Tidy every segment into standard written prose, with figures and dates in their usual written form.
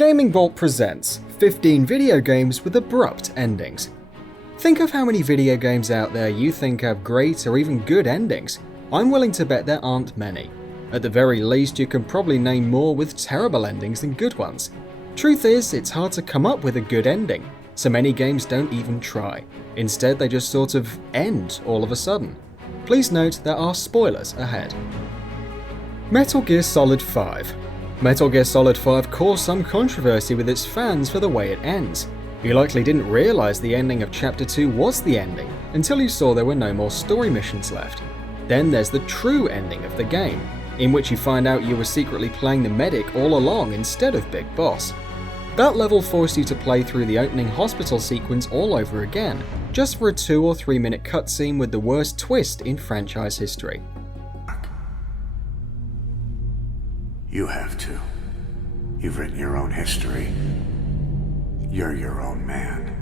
GamingBolt presents 15 video games with abrupt endings. Think of how many video games out there you think have great or even good endings. I'm willing to bet there aren't many. At the very least, you can probably name more with terrible endings than good ones. Truth is, it's hard to come up with a good ending, so many games don't even try. Instead, they just sort of end all of a sudden. Please note there are spoilers ahead. Metal Gear Solid 5. Metal Gear Solid 5 caused some controversy with its fans for the way it ends. You likely didn't realise the ending of Chapter 2 was the ending until you saw there were no more story missions left. Then there's the true ending of the game, in which you find out you were secretly playing the medic all along instead of Big Boss. That level forced you to play through the opening hospital sequence all over again, just for a 2 or 3 minute cutscene with the worst twist in franchise history. You have to. You've written your own history. You're your own man.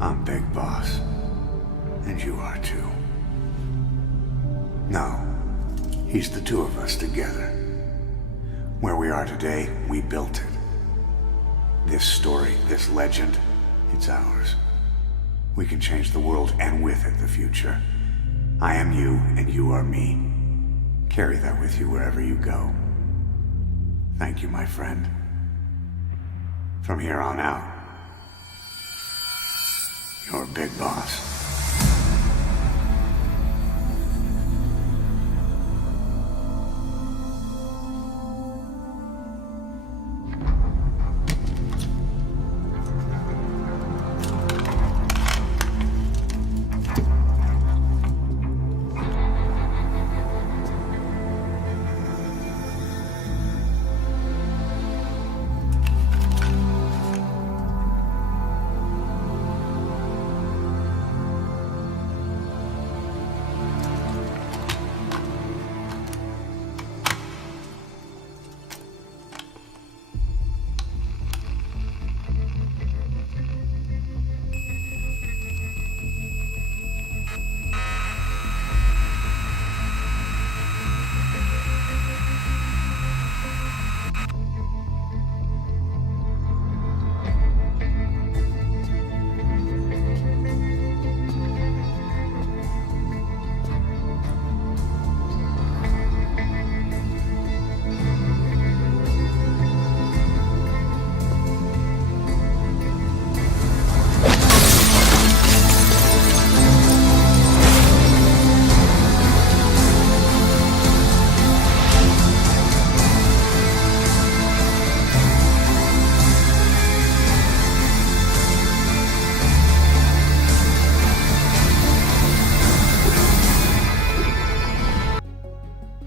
I'm Big Boss. And you are too. No. He's the two of us together. Where we are today, we built it. This story, this legend, it's ours. We can change the world and with it the future. I am you and you are me. Carry that with you wherever you go. Thank you, my friend. From here on out, you're Big Boss.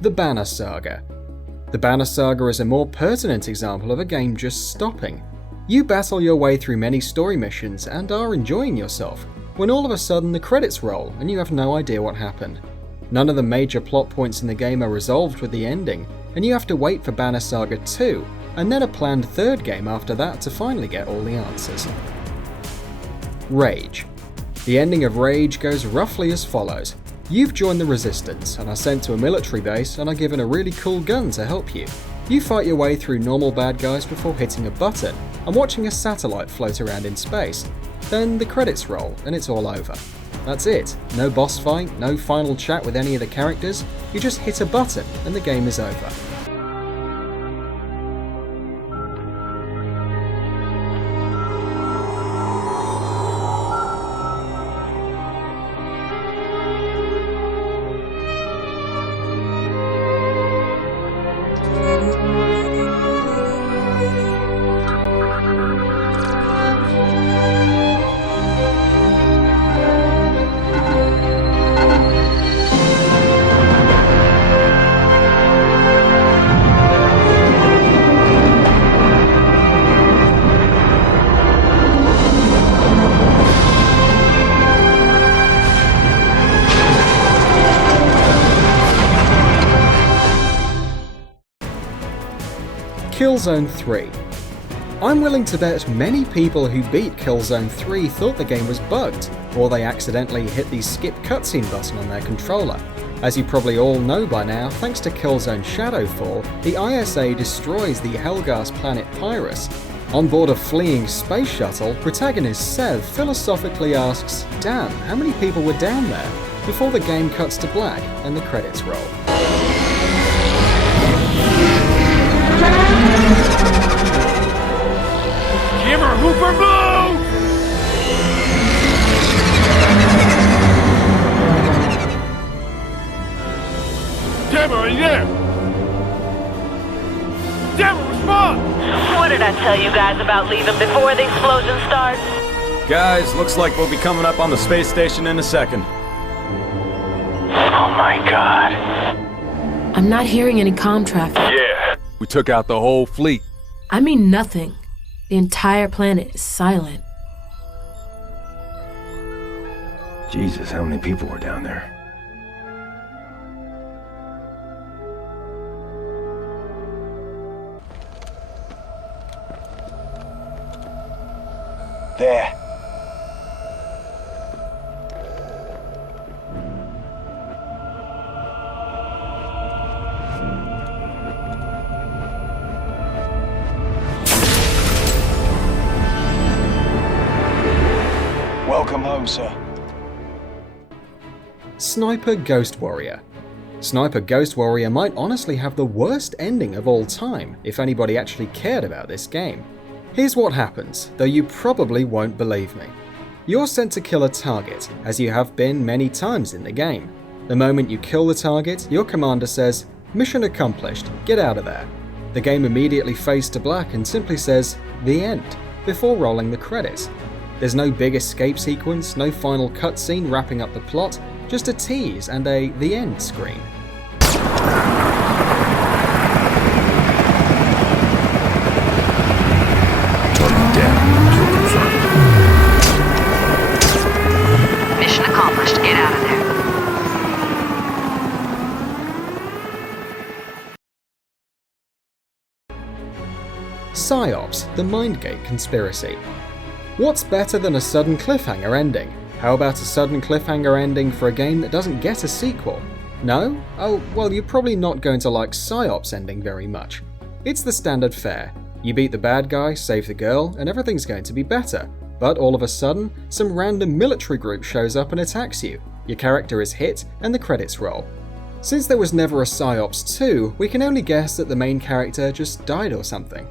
The Banner Saga. The Banner Saga is a more pertinent example of a game just stopping. You battle your way through many story missions and are enjoying yourself, when all of a sudden the credits roll and you have no idea what happened. None of the major plot points in the game are resolved with the ending, and you have to wait for Banner Saga 2, and then a planned third game after that to finally get all the answers. Rage. The ending of Rage goes roughly as follows. You've joined the Resistance and are sent to a military base and are given a really cool gun to help you. You fight your way through normal bad guys before hitting a button and watching a satellite float around in space. Then the credits roll and it's all over. That's it. No boss fight, no final chat with any of the characters. You just hit a button and the game is over. Killzone 3. I'm willing to bet many people who beat Killzone 3 thought the game was bugged, or they accidentally hit the skip cutscene button on their controller. As you probably all know by now, thanks to Killzone Shadowfall, the ISA destroys the Helghast planet Pyrrhus. On board a fleeing space shuttle, protagonist Sev philosophically asks, "Damn, how many people were down there?" before the game cuts to black and the credits roll. Hammer Hooper, move! Hammer, are you there? Hammer, respond! What did I tell you guys about leaving before the explosion starts? Guys, looks like we'll be coming up on the space station in a second. Oh my god. I'm not hearing any comm traffic. Yeah. We took out the whole fleet. I mean nothing. The entire planet is silent. Jesus, how many people were down there? There. Welcome home, sir. Sniper Ghost Warrior. Sniper Ghost Warrior might honestly have the worst ending of all time if anybody actually cared about this game. Here's what happens, though you probably won't believe me. You're sent to kill a target, as you have been many times in the game. The moment you kill the target, your commander says, "Mission accomplished, get out of there." The game immediately fades to black and simply says, "The end," before rolling the credits. There's no big escape sequence, no final cutscene wrapping up the plot, just a tease and a "the end" screen. Mission accomplished. Get out of there. PsyOps, the Mindgate conspiracy. What's better than a sudden cliffhanger ending? How about a sudden cliffhanger ending for a game that doesn't get a sequel? No? Oh, well, you're probably not going to like PsyOps ending very much. It's the standard fare. You beat the bad guy, save the girl, and everything's going to be better. But all of a sudden, some random military group shows up and attacks you. Your character is hit, and the credits roll. Since there was never a PsyOps 2, we can only guess that the main character just died or something.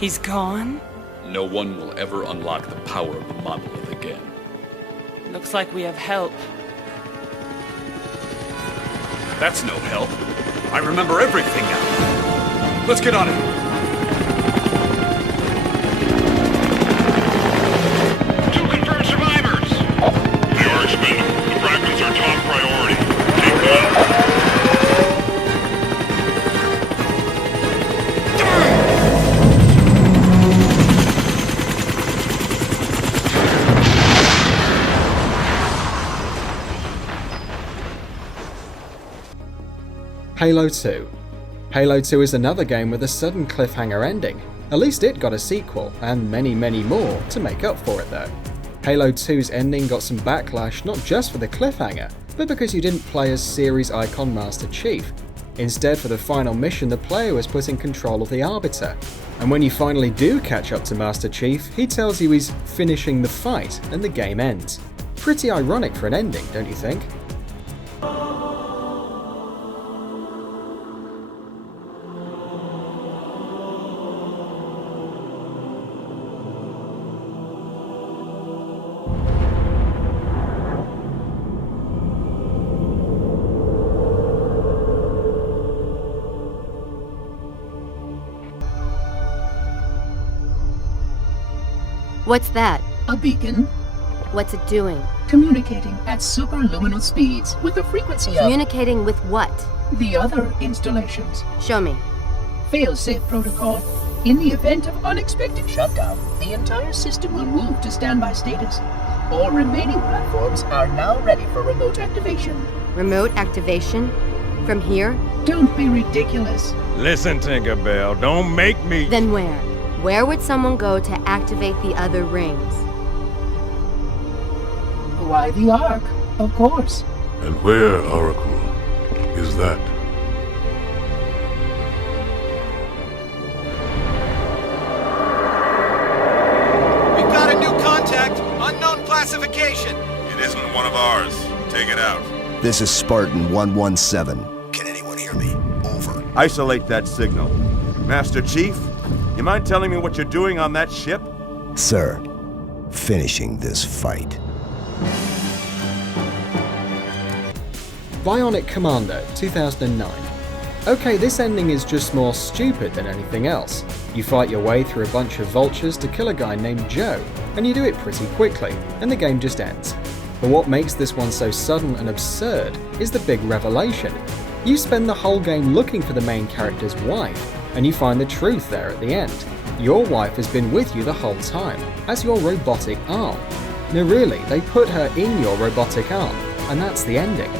He's gone? No one will ever unlock the power of the monolith again. Looks like we have help. That's no help. I remember everything now. Let's get on it. Two confirmed survivors! They are expendable. The fragments are top priority. Keep going. Halo 2. Halo 2 is another game with a sudden cliffhanger ending. At least it got a sequel, and many more to make up for it though. Halo 2's ending got some backlash not just for the cliffhanger, but because you didn't play as series icon Master Chief. Instead, for the final mission, the player was put in control of the Arbiter. And when you finally do catch up to Master Chief, he tells you he's finishing the fight, and the game ends. Pretty ironic for an ending, don't you think? What's that? A beacon. What's it doing? Communicating at superluminal speeds with the frequency of... Communicating with what? The other installations. Show me. Fail-safe protocol. In the event of unexpected shutdown, the entire system will move to standby status. All remaining platforms are now ready for remote activation. Remote activation? From here? Don't be ridiculous. Listen, Tinkerbell, don't make me... Then where? Where would someone go to activate the other rings? Why the Ark? Of course. And where, Oracle, is that? We've got a new contact. Unknown classification. It isn't one of ours. Take it out. This is Spartan 117. Can anyone hear me? Over. Isolate that signal. Master Chief, you mind telling me what you're doing on that ship? Sir, finishing this fight. Bionic Commando, 2009. Okay, this ending is just more stupid than anything else. You fight your way through a bunch of vultures to kill a guy named Joe, and you do it pretty quickly, and the game just ends. But what makes this one so sudden and absurd is the big revelation. You spend the whole game looking for the main character's wife, and you find the truth there at the end. Your wife has been with you the whole time, as your robotic arm. No, really, they put her in your robotic arm, and that's the ending.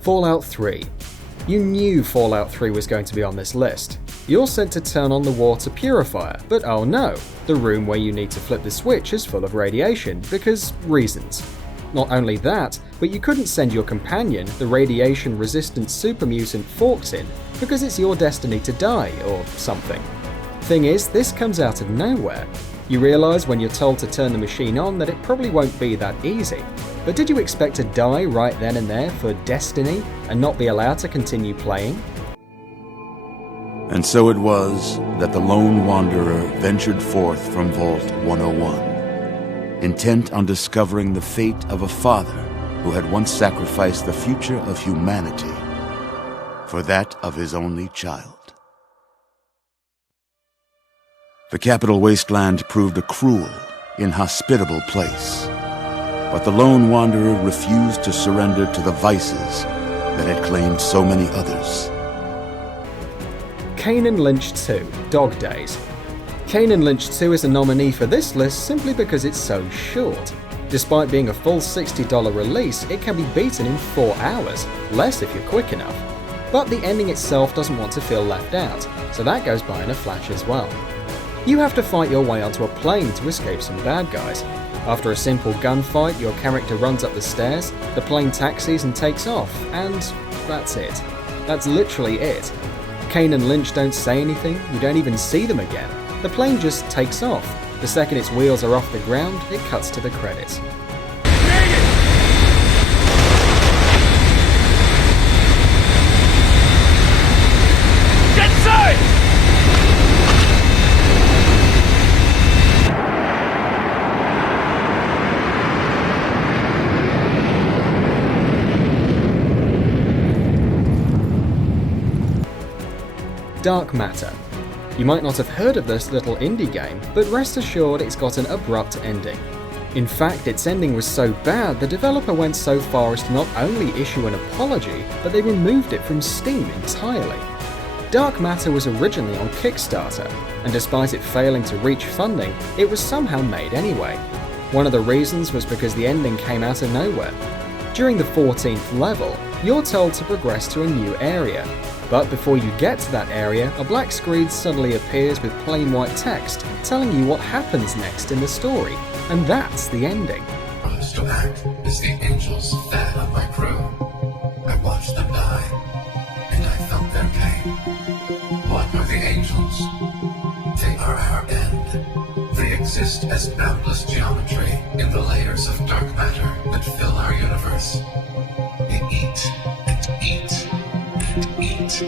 Fallout 3. You knew Fallout 3 was going to be on this list. You're sent to turn on the water purifier, but oh no, the room where you need to flip the switch is full of radiation, because reasons. Not only that, but you couldn't send your companion, the radiation-resistant super mutant Forks, in, because it's your destiny to die, or something. Thing is, this comes out of nowhere. You realise when you're told to turn the machine on that it probably won't be that easy. But did you expect to die right then and there for destiny, and not be allowed to continue playing? And so it was that the lone wanderer ventured forth from Vault 101, intent on discovering the fate of a father who had once sacrificed the future of humanity for that of his only child. The capital wasteland proved a cruel, inhospitable place, but the lone wanderer refused to surrender to the vices that had claimed so many others. Kane and Lynch 2, Dog Days. Kane and Lynch 2 is a nominee for this list simply because it's so short. Despite being a full $60 release, it can be beaten in 4 hours, less if you're quick enough. But the ending itself doesn't want to feel left out, so that goes by in a flash as well. You have to fight your way onto a plane to escape some bad guys. After a simple gunfight, your character runs up the stairs, the plane taxis and takes off, and that's it. That's literally it. Kane and Lynch don't say anything, you don't even see them again. The plane just takes off. The second its wheels are off the ground, it cuts to the credits. Get sight! Dark Matter. You might not have heard of this little indie game, but rest assured it's got an abrupt ending. In fact, its ending was so bad the developer went so far as to not only issue an apology, but they removed it from Steam entirely. Dark Matter was originally on Kickstarter, and despite it failing to reach funding, it was somehow made anyway. One of the reasons was because the ending came out of nowhere. During the 14th level, you're told to progress to a new area. But before you get to that area, a black screen suddenly appears with plain white text telling you what happens next in the story, and that's the ending. Promised to act as the angels fed on my crew. I watched them die, and I felt their pain. What are the angels? They are our end. They exist as boundless geometry in the layers of dark matter that fill our universe. They eat and eat and eat.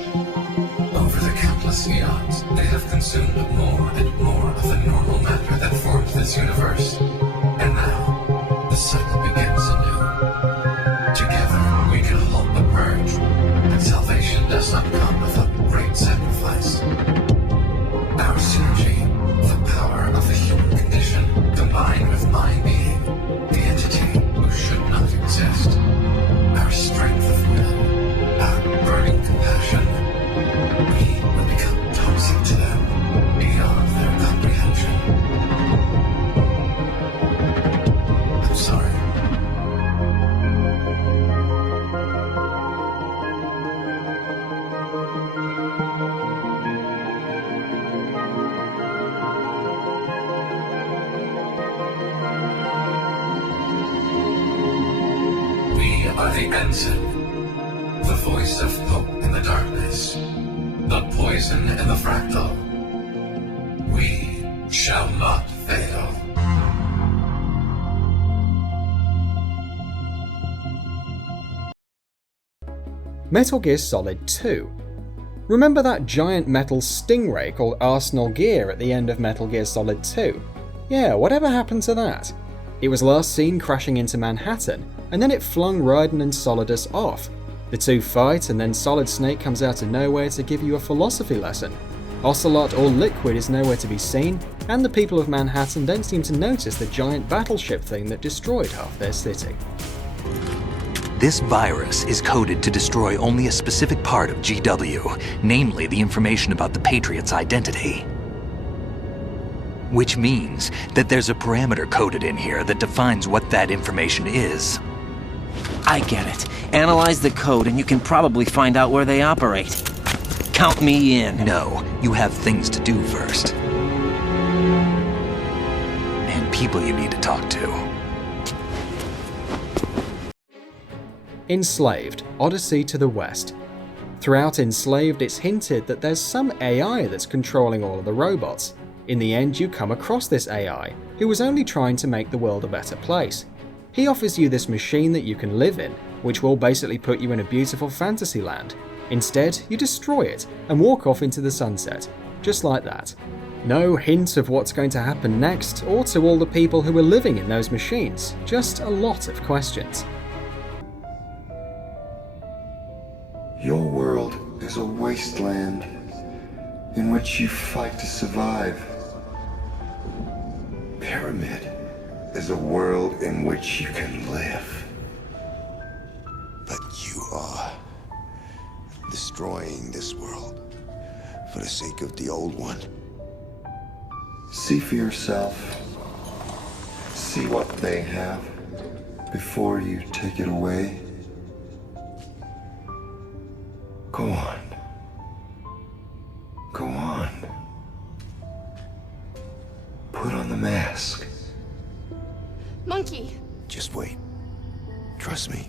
Over the countless eons, they have consumed more and more of the normal matter that formed this universe. And now, the cycle begins anew. Together, we can halt the purge, and salvation does not come without great sacrifice. Our synergy, the power of the human condition, combined with my being, the entity who should not exist. Our strength of will, our burning compassion, we will become toxic to them, beyond their comprehension. I'm sorry. We are the ensign, the voice of hope in the darkness, the poison in the fractal. We shall not fail. Metal Gear Solid 2. Remember that giant metal stingray called Arsenal Gear at the end of Metal Gear Solid 2? Yeah, whatever happened to that? It was last seen crashing into Manhattan, and then it flung Raiden and Solidus off. The two fight, and then Solid Snake comes out of nowhere to give you a philosophy lesson. Ocelot or Liquid is nowhere to be seen, and the people of Manhattan don't seem to notice the giant battleship thing that destroyed half their city. This virus is coded to destroy only a specific part of GW, namely the information about the Patriot's identity. Which means that there's a parameter coded in here that defines what that information is. I get it. Analyze the code and you can probably find out where they operate. Count me in. No, you have things to do first. And people you need to talk to. Enslaved Odyssey to the West. Throughout Enslaved, it's hinted that there's some AI that's controlling all of the robots. In the end, you come across this AI, who was only trying to make the world a better place. He offers you this machine that you can live in, which will basically put you in a beautiful fantasy land. Instead, you destroy it and walk off into the sunset, just like that. No hint of what's going to happen next, or to all the people who are living in those machines, just a lot of questions. Your world is a wasteland in which you fight to survive. Pyramid is a world in which you can live. But you are destroying this world for the sake of the old one. See for yourself. See what they have before you take it away. Go on. Go on. Put on the mask. Monkey! Just wait. Trust me.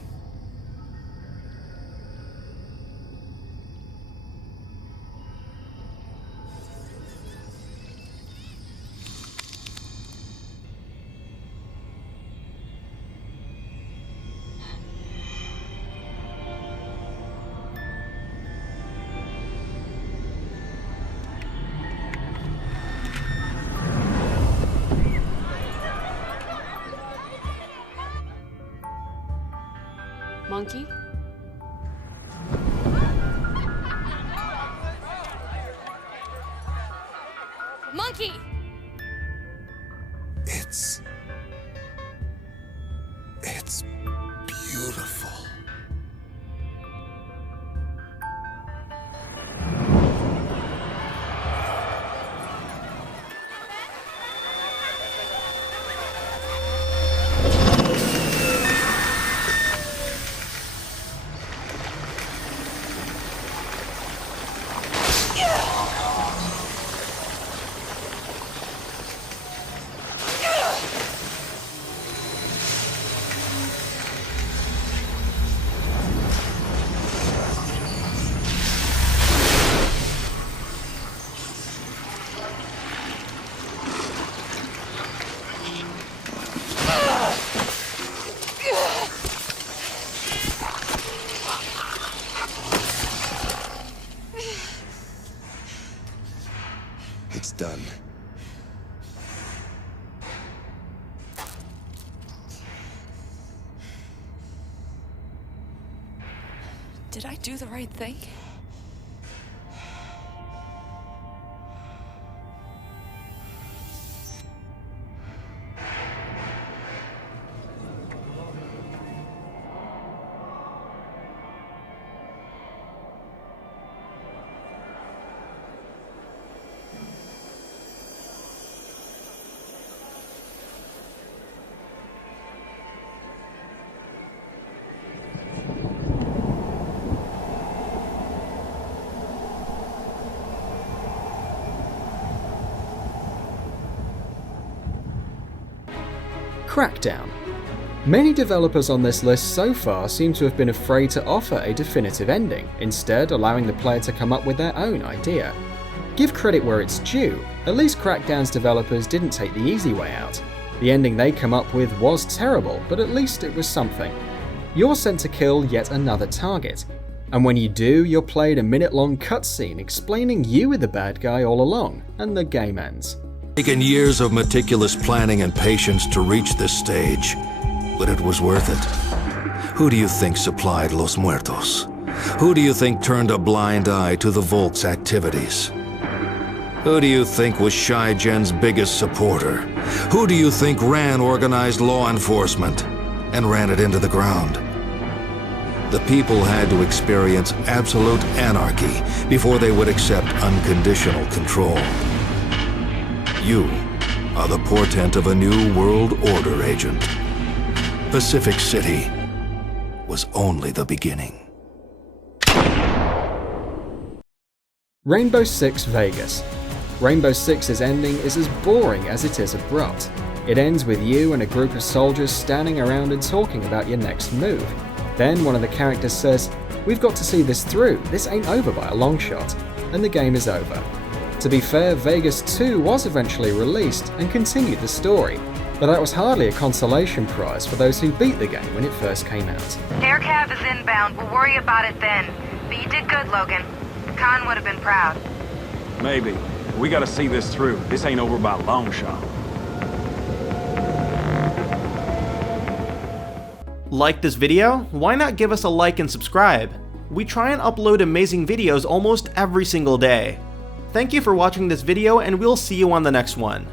Monkey? Monkey! It's beautiful. It's done. Did I do the right thing? Crackdown. Many developers on this list so far seem to have been afraid to offer a definitive ending, instead allowing the player to come up with their own idea. Give credit where it's due, at least Crackdown's developers didn't take the easy way out. The ending they come up with was terrible, but at least it was something. You're sent to kill yet another target, and when you do, you're played a minute-long cutscene explaining you were the bad guy all along, and the game ends. Taken years of meticulous planning and patience to reach this stage, but it was worth it. Who do you think supplied Los Muertos? Who do you think turned a blind eye to the Volt's activities? Who do you think was Shai Gen's biggest supporter? Who do you think ran organized law enforcement and ran it into the ground? The people had to experience absolute anarchy before they would accept unconditional control. You are the portent of a new world order, Agent. Pacific City was only the beginning. Rainbow Six Vegas. Rainbow Six's ending is as boring as it is abrupt. It ends with you and a group of soldiers standing around and talking about your next move. Then one of the characters says, "We've got to see this through, this ain't over by a long shot," and the game is over. To be fair, Vegas 2 was eventually released and continued the story, but that was hardly a consolation prize for those who beat the game when it first came out. Aircav is inbound, we'll worry about it then. But you did good, Logan. Khan would have been proud. Maybe. We gotta see this through. This ain't over by a long shot. Like this video? Why not give us a like and subscribe? We try and upload amazing videos almost every single day. Thank you for watching this video, and we'll see you on the next one.